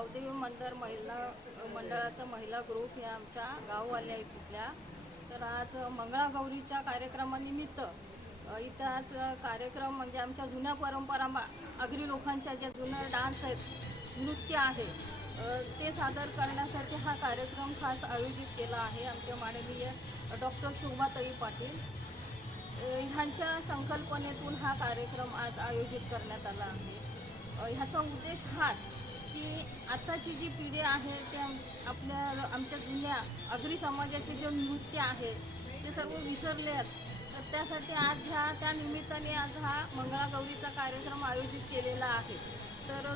गावदेवी मंदिर महिला मंडळाचा महिला ग्रुप हे आमच्या गाववाल्या आहेत तिथल्या. तर आज मंगळागौरीच्या कार्यक्रमानिमित्त इथं आज कार्यक्रम म्हणजे आमच्या जुन्या परंपरा मा- आगरी लोकांच्या ज्या जुन्या डान्स आहेत नृत्य आहे ते सादर करण्यासाठी हा कार्यक्रम खास आयोजित केला आहे आमचे माननीय डॉक्टर शोभाताई पाटील. ह्यांच्या संकल्पनेतून हा कार्यक्रम आज आयोजित करण्यात आला आहे. ह्याचा उद्देश हाच की आताची जी पिढी आहे त्या आपल्या आमच्या जुन्या आगरी समाजाचे जे नृत्य आहे ते सर्व विसरले आहेत. तर त्यासाठी आज ह्या त्या निमित्ताने आज हा मंगळागौरीचा कार्यक्रम आयोजित केलेला आहे. तर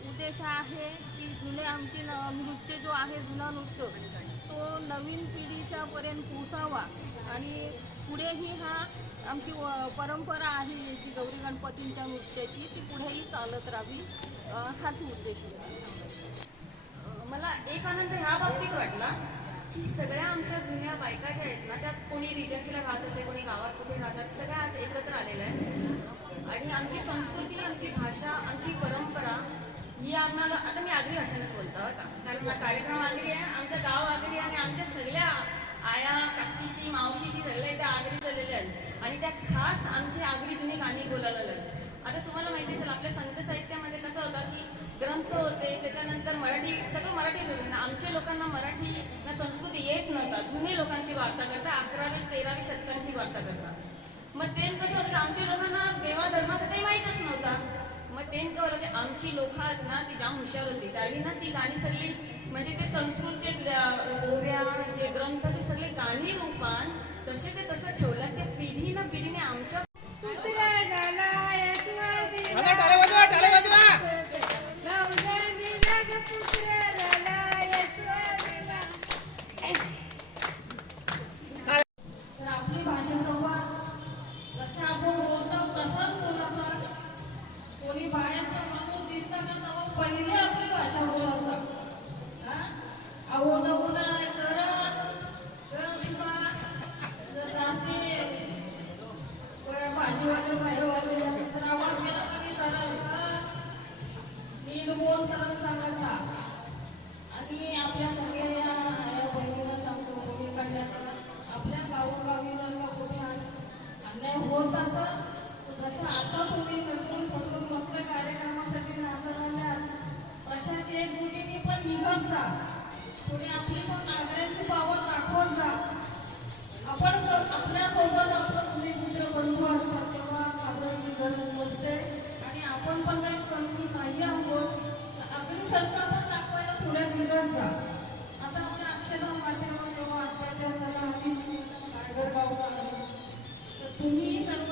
उद्देश आहे की जुने आमचे न- नृत्य जो आहे जुना नृत्य तो नवीन पिढीच्यापर्यंत पोचावा आणि पुढेही हा आमची व- परंपरा आहे जी गौरी गणपतींच्या नृत्याची ती पुढेही चालत राहावी. हाच उद्देश होता. मला एक आनंद ह्या बाबतीत वाटला की सगळ्या आमच्या जुन्या बायका ज्या आहेत ना त्या कोणी रिजन्सला राहत होते कोणी गावात कुठे राहतात सगळ्या आज एकत्र आलेल्या आहेत. आणि आमची संस्कृती आमची भाषा आमची परंपरा ही आम्हाला आता मी आगरी भाषेनेच बोलतो का. कारण हा कार्यक्रम आगरी आहे आमचं गाव आगरी आहे आणि आमच्या सगळ्या आया काकीशी मावशीशी सगळ्या इथे आगरी चाललेल्या आहेत. आणि त्या खास आमची आगरी जुनी गाणी बोलायला आपल्या संत साहित्यामध्ये कसं होतं की ग्रंथ होते त्याच्यानंतर मराठी सगळं मराठीत होते. ना आमच्या लोकांना मराठी ना संस्कृती येत नव्हता. जुने लोकांची वार्ता करता अकरावी तेरावी शतकांची वार्ता करता. मग ते कसं होतं आमच्या लोकांना देवा धर्माचं काही माहीतच नव्हता. मग ते कळलं होतं की आमची लोक आहेत ना ती जाम हुशार होती. त्यावेळी ना ती गाणी सगळी म्हणजे ते संस्कृतचे गोव्या जे ग्रंथ ते सगळे गाणी रूपान तसेचे तसं ठेवलं त्या पिढी ना पिढीने आमच्या तशाच एकजुटीने पण निघत जा. तुम्ही आपली पण कामगारांची पावत दाखवत जा. आपण आपल्यासोबत आपलं तुम्ही मित्र बंधू असतात तेव्हा कामगारांची गरज नसते. आणि आपण पण काही कमी नाही आहोत. अग्रिम रस्ता पण दाखवायला थोड्या निघत जा. आता आपल्या अक्षरावर वाटेवर तेव्हा अत्याचार आम्ही कायगर गावला तर तुम्ही सगळं